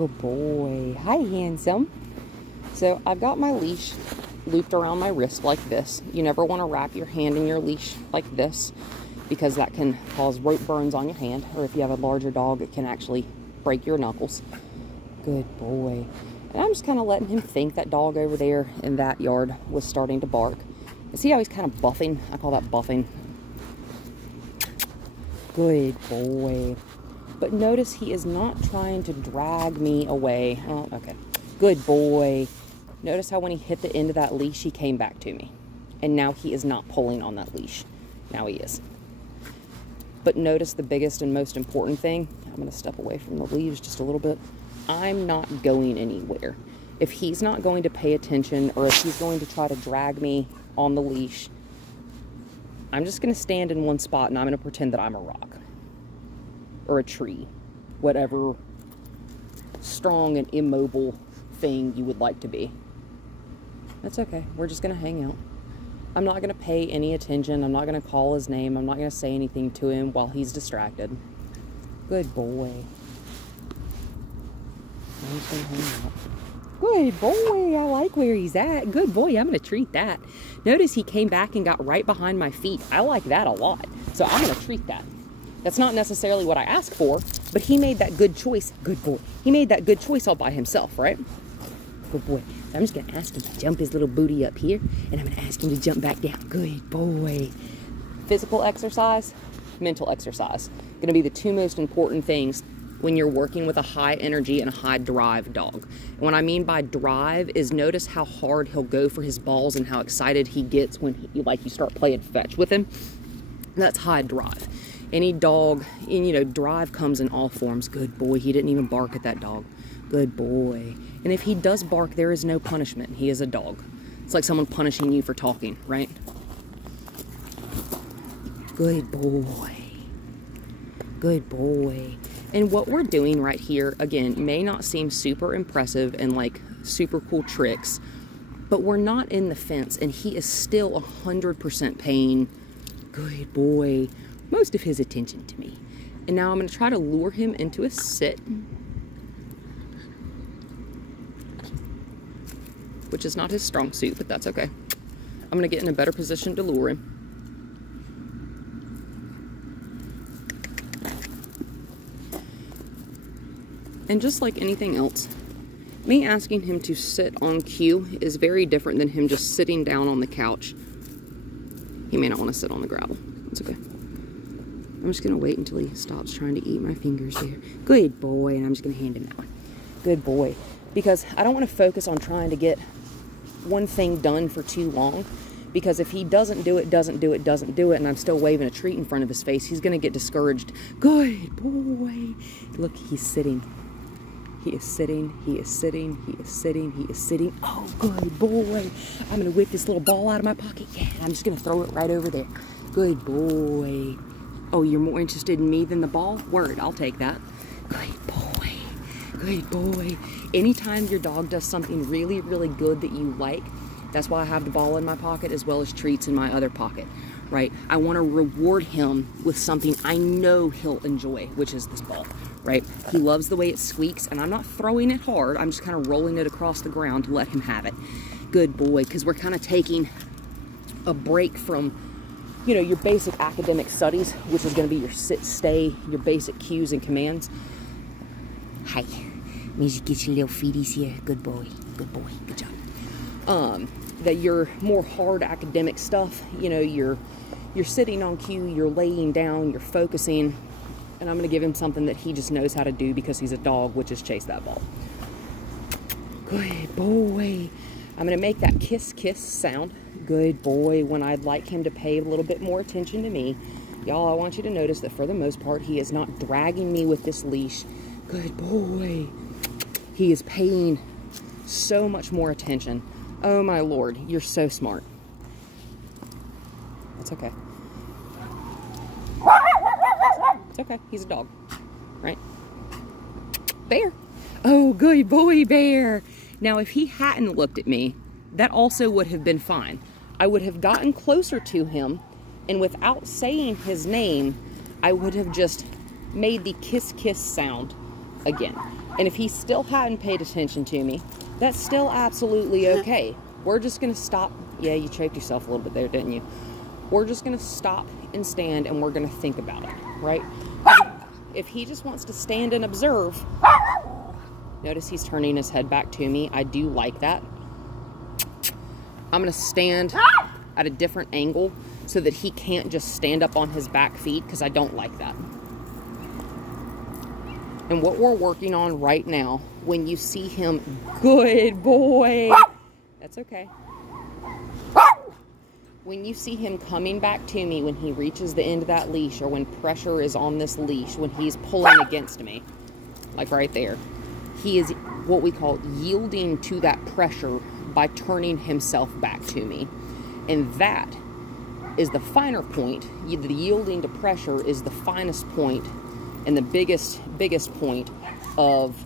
Good boy. Hi, handsome. So I've got my leash looped around my wrist like this. You never want to wrap your hand in your leash like this because that can cause rope burns on your hand, or if you have a larger dog, it can actually break your knuckles. Good boy. And I'm just kind of letting him think that dog over there in that yard was starting to bark. See how he's kind of buffing? I call that buffing. Good boy. But notice he is not trying to drag me away. Oh, okay. Good boy. Notice how when he hit the end of that leash, he came back to me. And now he is not pulling on that leash. Now he is. But notice the biggest and most important thing. I'm going to step away from the leaves just a little bit. I'm not going anywhere. If he's not going to pay attention, or if he's going to try to drag me on the leash, I'm just going to stand in one spot and I'm going to pretend that I'm a rock. Or a tree. Whatever strong and immobile thing you would like to be. That's okay. We're just going to hang out. I'm not going to pay any attention. I'm not going to call his name. I'm not going to say anything to him while he's distracted. Good boy. I'm just going to hang out. Good boy. I like where he's at. Good boy. I'm going to treat that. Notice he came back and got right behind my feet. I like that a lot. So I'm going to treat that. That's not necessarily what I asked for, but he made that good choice. Good boy. He made that good choice all by himself, right? Good boy. So I'm just going to ask him to jump his little booty up here, and I'm going to ask him to jump back down. Good boy. Physical exercise, mental exercise. Going to be the two most important things when you're working with a high energy and a high drive dog. And what I mean by drive is notice how hard he'll go for his balls and how excited he gets when you start playing fetch with him. That's high drive. Any dog, and drive comes in all forms. Good boy. He didn't even bark at that dog. Good boy. And if he does bark, there is no punishment. He is a dog. It's like someone punishing you for talking, right? Good boy. Good boy. And what we're doing right here, again, may not seem super impressive and like super cool tricks, but we're not in the fence, and he is still 100% paying, good boy, most of his attention to me. And now I'm going to try to lure him into a sit, which is not his strong suit, but that's okay. I'm going to get in a better position to lure him. And just like anything else, me asking him to sit on cue is very different than him just sitting down on the couch. He may not want to sit on the gravel. It's okay. I'm just going to wait until he stops trying to eat my fingers there. Good boy. And I'm just going to hand him that one. Good boy. Because I don't want to focus on trying to get one thing done for too long. Because if he doesn't do it, and I'm still waving a treat in front of his face, he's going to get discouraged. Good boy. Look, he's sitting. He is sitting, he is sitting, he is sitting, he is sitting. Oh, good boy. I'm going to whip this little ball out of my pocket. Yeah, I'm just going to throw it right over there. Good boy. Oh, you're more interested in me than the ball? Word, I'll take that. Good boy. Good boy. Anytime your dog does something really, really good that you like, that's why I have the ball in my pocket as well as treats in my other pocket, right? I want to reward him with something I know he'll enjoy, which is this ball, right? He loves the way it squeaks, and I'm not throwing it hard. I'm just kind of rolling it across the ground to let him have it. Good boy, because we're kind of taking a break from, your basic academic studies, which is going to be your sit, stay, your basic cues and commands. Hi. Means you get your little feeties here. Good boy. Good boy. Good job. That your more hard academic stuff, you're sitting on cue, you're laying down, you're focusing, and I'm going to give him something that he just knows how to do because he's a dog, which is chase that ball. Good boy. I'm going to make that kiss, kiss sound. Good boy. When I'd like him to pay a little bit more attention to me. Y'all, I want you to notice that for the most part, he is not dragging me with this leash. Good boy. He is paying so much more attention. Oh my Lord, you're so smart. It's okay. It's okay, he's a dog, right? Bear. Oh, good boy, Bear. Now, if he hadn't looked at me, that also would have been fine. I would have gotten closer to him, and without saying his name, I would have just made the kiss, kiss sound again. And if he still hadn't paid attention to me, that's still absolutely okay. We're just going to stop. Yeah, you chafed yourself a little bit there, didn't you? We're just going to stop and stand, and we're going to think about it, right? If he just wants to stand and observe, notice he's turning his head back to me. I do like that. I'm going to stand at a different angle so that he can't just stand up on his back feet, because I don't like that. And what we're working on right now, when you see him, good boy, that's okay. When you see him coming back to me, when he reaches the end of that leash, or when pressure is on this leash, when he's pulling against me, like right there, he is what we call yielding to that pressure by turning himself back to me. And that is the finer point. The yielding to pressure is the finest point and the biggest point of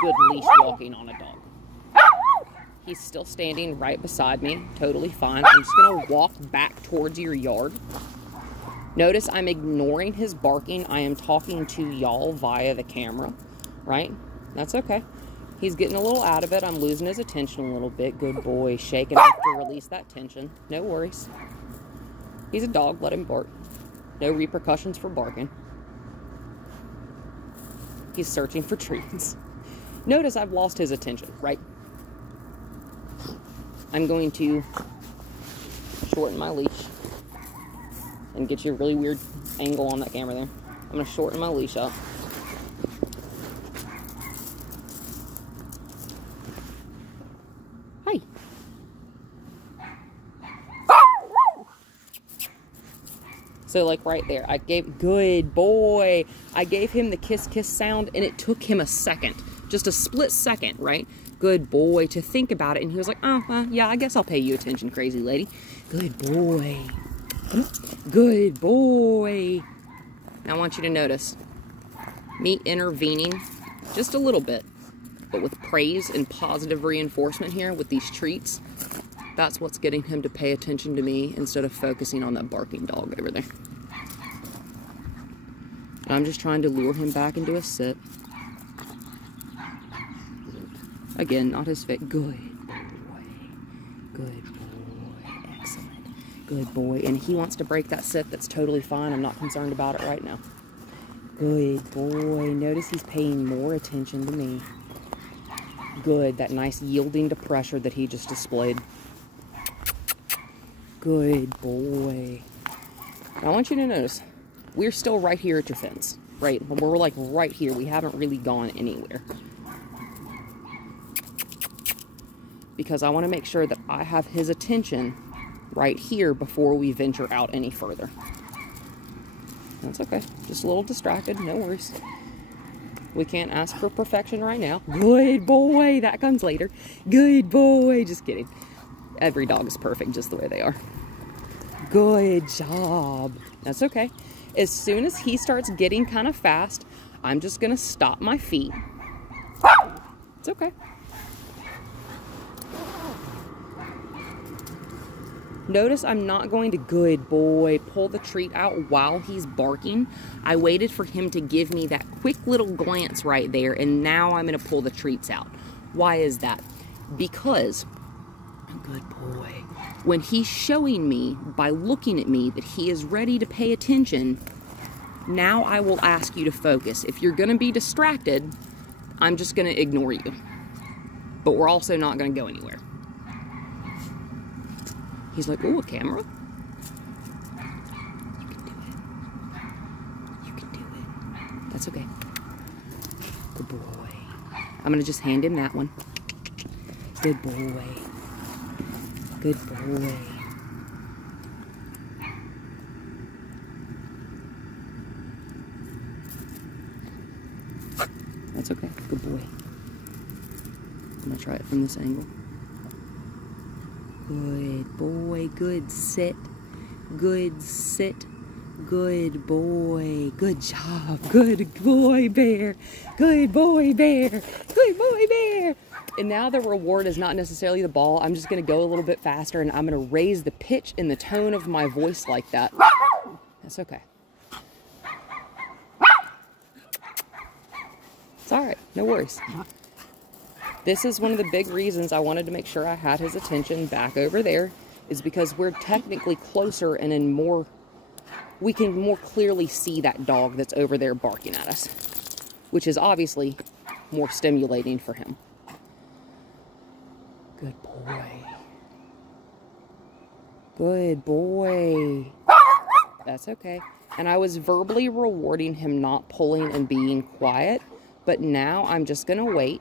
good leash walking on a dog. He's still standing right beside me, totally fine. I'm just gonna walk back towards your yard. Notice I'm ignoring his barking. I am talking to y'all via the camera, right? That's okay. He's getting a little out of it. I'm losing his attention a little bit. Good boy, shaking off to release that tension. No worries. He's a dog, let him bark. No repercussions for barking. He's searching for treats. Notice I've lost his attention, right? I'm going to shorten my leash and get you a really weird angle on that camera there. I'm going to shorten my leash up. Hi. So like right there, I gave, good boy. I gave him the kiss kiss sound, and it took him a second, just a split second, right? Good boy, to think about it. And he was like, oh, well, yeah, I guess I'll pay you attention, crazy lady. Good boy. Good boy. Now I want you to notice me intervening just a little bit, but with praise and positive reinforcement here with these treats. That's what's getting him to pay attention to me instead of focusing on that barking dog over there. And I'm just trying to lure him back into a sit. Again, not his fit. Good boy. Good boy. Excellent. Good boy. And he wants to break that sit. That's totally fine. I'm not concerned about it right now. Good boy. Notice he's paying more attention to me. Good. That nice yielding to pressure that he just displayed. Good boy. I want you to notice, we're still right here at your fence, right? We're like right here. We haven't really gone anywhere. Because I want to make sure that I have his attention right here before we venture out any further. That's okay. Just a little distracted. No worries. We can't ask for perfection right now. Good boy. That comes later. Good boy. Just kidding. Every dog is perfect just the way they are. Good job. That's okay. As soon as he starts getting kind of fast, I'm just going to stop my feet. It's okay. Notice I'm not going to, good boy, pull the treat out while he's barking. I waited for him to give me that quick little glance right there, and now I'm going to pull the treats out. Why is that? Because, good boy, when he's showing me by looking at me that he is ready to pay attention, now I will ask you to focus. If you're going to be distracted, I'm just going to ignore you. But we're also not going to go anywhere. He's like, oh, a camera? You can do it. You can do it. That's okay. Good boy. I'm going to just hand him that one. Good boy. Good boy. That's okay. Good boy. I'm going to try it from this angle. Good boy, good sit, good sit, good boy, good job, good boy bear, good boy bear, good boy bear. And now the reward is not necessarily the ball. I'm just going to go a little bit faster, and I'm going to raise the pitch and the tone of my voice like that. That's okay. It's all right. No worries. This is one of the big reasons I wanted to make sure I had his attention back over there, is because we're technically closer and in more, we can more clearly see that dog that's over there barking at us, which is obviously more stimulating for him. Good boy. Good boy. That's okay. And I was verbally rewarding him not pulling and being quiet, but now I'm just going to wait.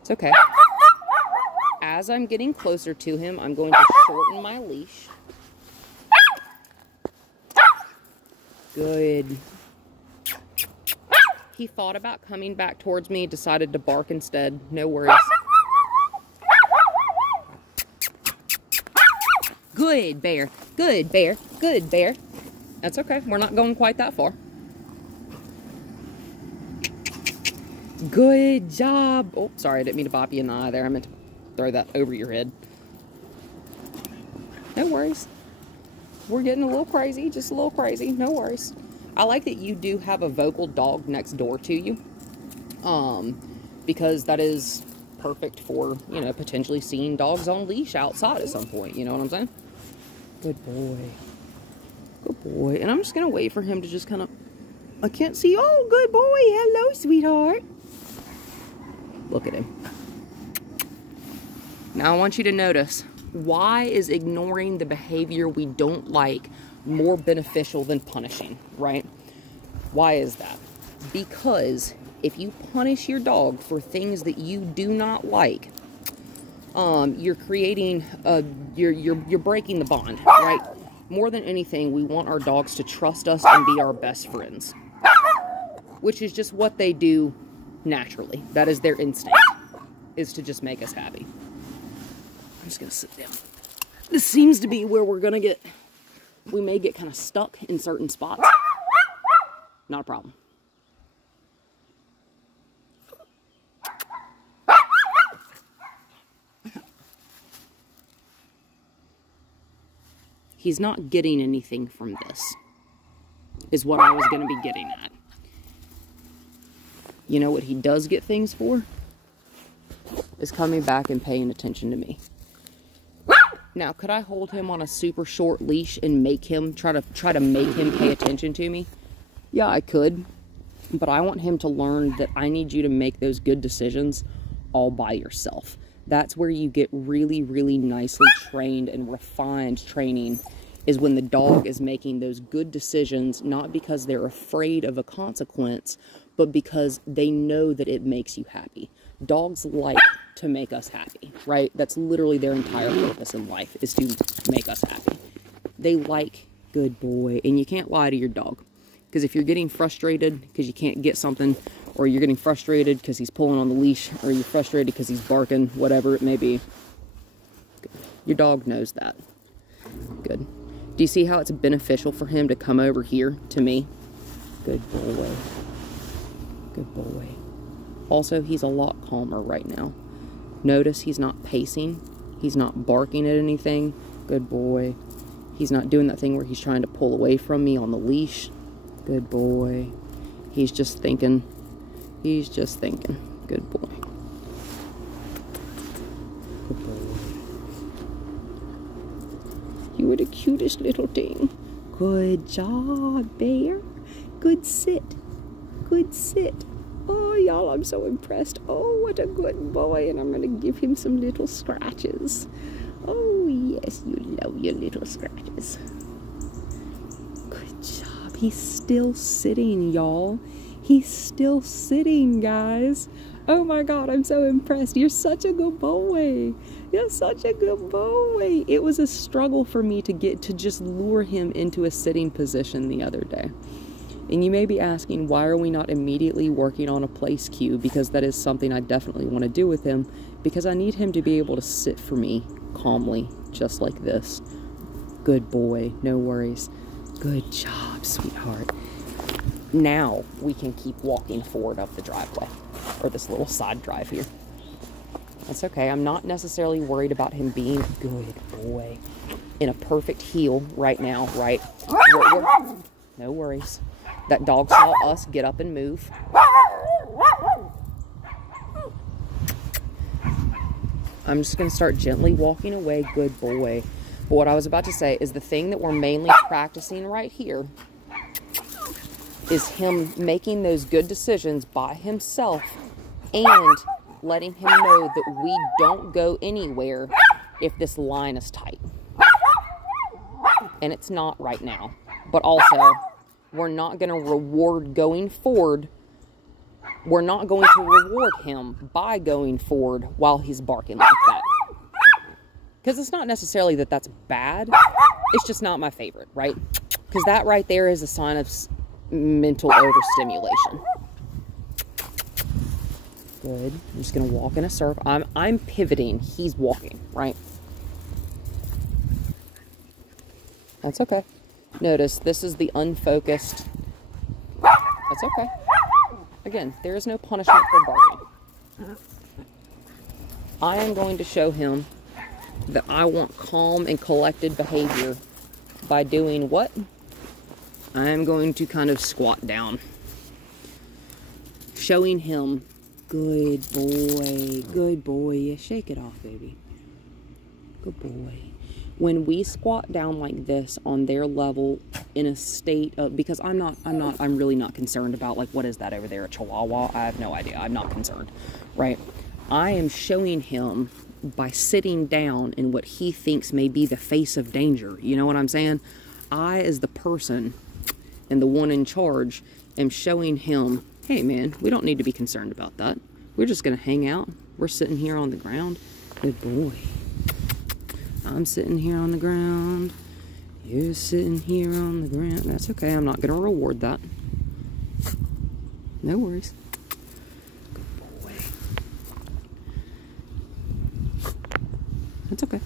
It's okay. As I'm getting closer to him, I'm going to shorten my leash. Good. He thought about coming back towards me, decided to bark instead. No worries. Good bear. Good bear. Good bear. That's okay. We're not going quite that far. Good job. Oh, sorry. I didn't mean to bop you in the eye there. I meant to throw that over your head. No worries. We're getting a little crazy. Just a little crazy. No worries. I like that you do have a vocal dog next door to you. Because that is perfect for, you know, potentially seeing dogs on leash outside at some point. You know what I'm saying? Good boy. Good boy. And I'm just going to wait for him to just kind of... I can't see. Oh, good boy. Hello, sweetheart. Look at him. Now I want you to notice, why is ignoring the behavior we don't like more beneficial than punishing, right? Why is that? Because if you punish your dog for things that you do not like, you're creating you're breaking the bond, right? More than anything, we want our dogs to trust us and be our best friends, which is just what they do naturally. That is their instinct, is to just make us happy. I'm just gonna sit down. This seems to be where we're gonna get, we may get kind of stuck in certain spots. Not a problem. He's not getting anything from this, is what I was going to be getting at. You know what he does get things for? Is coming back and paying attention to me. Now, could I hold him on a super short leash and make him, try to make him pay attention to me? Yeah, I could. But I want him to learn that I need you to make those good decisions all by yourself. That's where you get really, really nicely trained and refined training, is when the dog is making those good decisions, not because they're afraid of a consequence, but because they know that it makes you happy. Dogs like to make us happy, right? That's literally their entire purpose in life, is to make us happy. They like, good boy. And you can't lie to your dog. Because if you're getting frustrated because you can't get something, or you're getting frustrated because he's pulling on the leash, or you're frustrated because he's barking, whatever it may be, your dog knows that. Good. Do you see how it's beneficial for him to come over here to me? Good boy. Good boy. Also, he's a lot calmer right now. Notice he's not pacing. He's not barking at anything. Good boy. He's not doing that thing where he's trying to pull away from me on the leash. Good boy. He's just thinking. He's just thinking. Good boy. Good boy. You were the cutest little thing. Good job, bear. Good sit. Good sit. Oh, y'all, I'm so impressed. Oh, what a good boy. And I'm going to give him some little scratches. Oh, yes, you love your little scratches. Good job. He's still sitting, y'all. He's still sitting, guys. Oh my God, I'm so impressed. You're such a good boy. You're such a good boy. It was a struggle for me to get to just lure him into a sitting position the other day. And you may be asking, why are we not immediately working on a place cue? Because that is something I definitely want to do with him. Because I need him to be able to sit for me calmly, just like this. Good boy. No worries. Good job, sweetheart. Now we can keep walking forward up the driveway, or this little side drive here. That's okay. I'm not necessarily worried about him being a good boy. in a perfect heel right now, right? No worries. That dog saw us get up and move. I'm just going to start gently walking away. Good boy. But what I was about to say is the thing that we're mainly practicing right here is him making those good decisions by himself and letting him know that we don't go anywhere if this line is tight. And it's not right now. But also, we're not going to reward going forward. We're not going to reward him by going forward while he's barking like that. Because it's not necessarily that that's bad. It's just not my favorite, right? Because that right there is a sign of mental overstimulation. Good. I'm just going to walk in a circle. I'm pivoting. He's walking, right? That's okay. Notice this is the unfocused. That's okay. Again, there is no punishment for barking. I am going to show him that I want calm and collected behavior by doing what? I am going to kind of squat down. Showing him, good boy, good boy. Yeah, shake it off, baby. Good boy. When we squat down like this on their level in a state of, because I'm really not concerned about, like, what is that over there, a chihuahua? I have no idea. I'm not concerned, right? I am showing him by sitting down in what he thinks may be the face of danger. You know what I'm saying? I, as the person and the one in charge, am showing him, hey man, we don't need to be concerned about that. We're just going to hang out. We're sitting here on the ground. Good boy. I'm sitting here on the ground. You're sitting here on the ground. That's okay. I'm not going to reward that. No worries. Good boy. That's okay.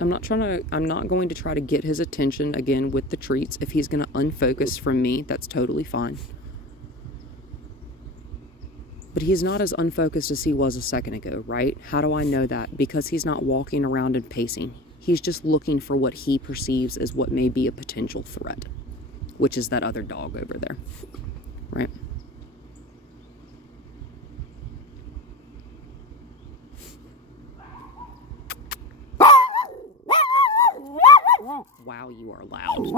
I'm not going to try to get his attention again with the treats. If he's going to unfocus from me, that's totally fine. But he's not as unfocused as he was a second ago, right? How do I know that? Because he's not walking around and pacing. He's just looking for what he perceives as what may be a potential threat, which is that other dog over there, right? Wow, you are loud.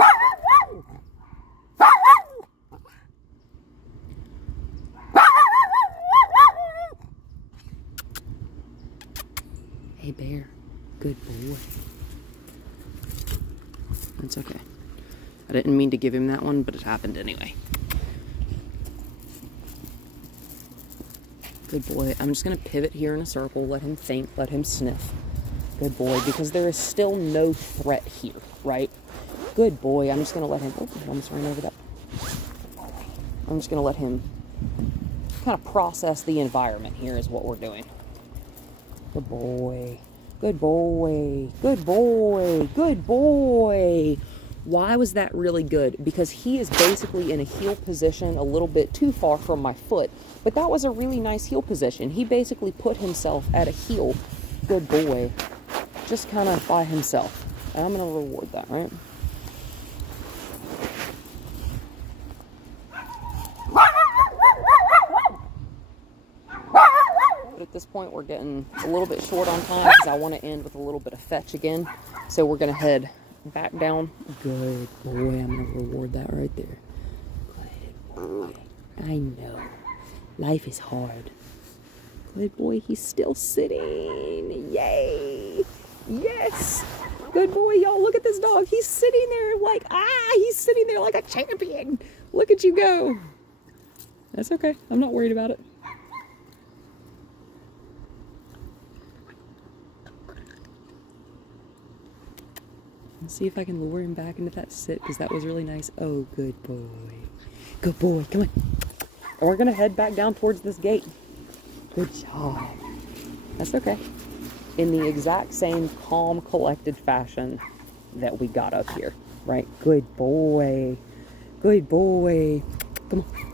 Hey, bear. Good boy. That's okay. I didn't mean to give him that one, but it happened anyway. Good boy. I'm just going to pivot here in a circle, let him think, let him sniff. Good boy, because there is still no threat here, right? Good boy. I'm just going to let him... Oh, I almost ran over that. I'm just going to let him kind of process the environment here is what we're doing. Good boy. Good boy. Good boy. Good boy. Why was that really good? Because he is basically in a heel position a little bit too far from my foot. But that was a really nice heel position. He basically put himself at a heel. Good boy. Just kind of by himself. And I'm going to reward that, right? At this point, we're getting a little bit short on time because I want to end with a little bit of fetch again. So we're going to head back down. Good boy. I'm going to reward that right there. Good boy. I know. Life is hard. Good boy. He's still sitting. Yay. Yes. Good boy, y'all. Look at this dog. He's sitting there like, he's sitting there like a champion. Look at you go. That's okay. I'm not worried about it. Let's see if I can lure him back into that sit, because that was really nice. Oh, good boy. Good boy. Come on. And we're going to head back down towards this gate. Good job. That's okay. In the exact same calm, collected fashion that we got up here. Right? Good boy. Good boy. Come on.